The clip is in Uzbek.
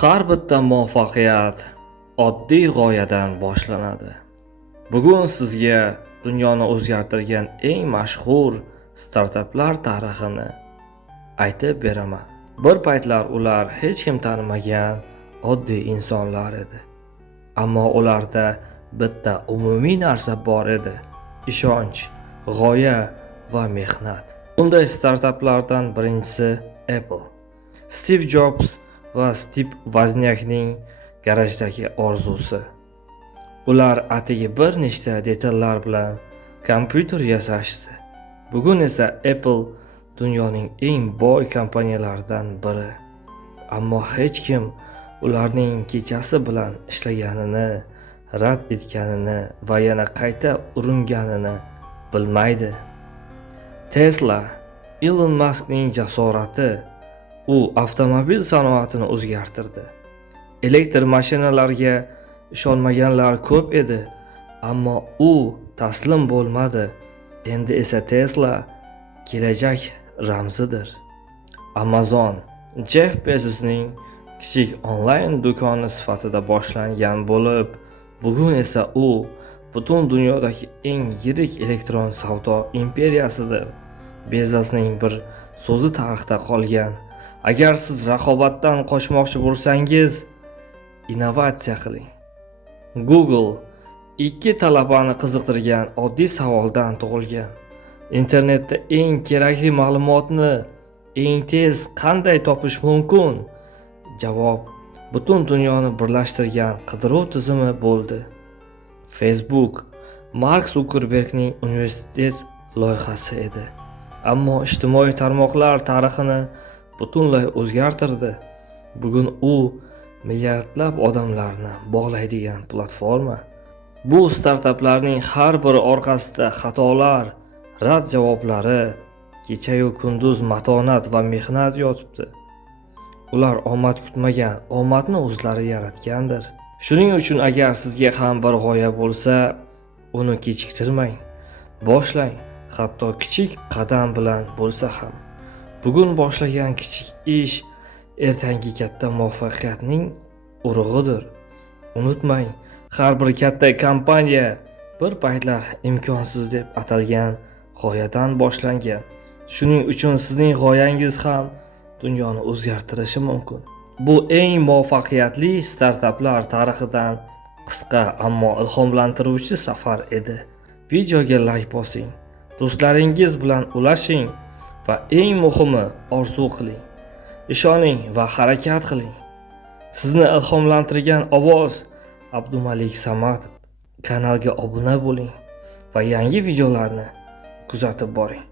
Har bitta muvaffaqiyat oddiy g'oyadan boshlanadi. Bugun sizga dunyoni o'zgartirgan eng mashhur startaplar tarixini aytib beraman. Bir paytlar ular hech kim tanimagan oddiy insonlar edi. Ammo ularda bitta umumiy narsa bor edi: ishonch, g'oya va mehnat. Bunday startaplardan birinchisi Apple. Steve Jobs va Steve Wozniakning garajdagi orzusi. Ular atigi bir nechta detallar bilan kompyuter yasashdi. Bugun esa Apple dunyoning eng boy kompaniyalaridan biri. Ammo hech kim ularning kechasi bilan ishlaganini, rad etganini va yana qayta uringanini bilmaydi. Tesla, Elon Muskning jasorati. U avtomobil sanoatini o'zgartirdi. Elektr mashinalarga ishonmaganlar ko'p edi, ammo u taslim bo'lmadi. Endi esa Tesla kelajak ramzidir. Amazon, Jeff Bezosning kichik onlayn do'koni sifatida boshlangan bo'lib, bugun esa u butun dunyodagi eng yirik elektron savdo imperiyasidir. Bezosning bir so'zi tarixda qolgan: agar siz raqobatdan qochmoqchi bo'lsangiz, innovatsiya qiling. Google ikki talabani qiziqtirgan oddiy savoldan tug'ilgan: internetda eng kerakli ma'lumotni eng tez qanday topish mumkin? Javob butun dunyoni birlashtirgan qidiruv tizimi bo'ldi. Facebook Mark Zuckerbergning universitet loyihasi edi. Ammo ijtimoiy tarmoqlar tarixini butunlay o'zgartirdi. Bugun u milliardlab odamlarni bog'laydigan platforma. Bu startaplarning har biri orqasida xatolar, rad javoblari, kecha-yu kunduz matonat va mehnat yotibdi. Ular omad kutmagan, omadni o'zlari yaratgandir. Shuning uchun agar sizga ham bir g'oya bo'lsa, uni kechiktirmang. Boshlang, hatto kichik qadam bilan bo'lsa ham. Bugun boshlagan kichik ish ertangi katta muvaffaqiyatning urug'idir. Unutmang, har bir katta kompaniya bir paytlar imkonsiz deb atalgan g'oyadan boshlangan. Shuning uchun sizning g'oyangiz ham dunyoni o'zgartirishi mumkin. Bu eng muvaffaqiyatli startaplar tarixidan qisqa ammo ilhomlantiruvchi safar edi. Videoga like bosing, do'stlaringiz bilan ulashing va eng muhimi orzu qiling. Ishoning va harakat qiling. Sizni ilhomlantirgan ovoz Abdumalik Samatov. Kanalga obuna bo'ling va yangi videolarni kuzatib boring.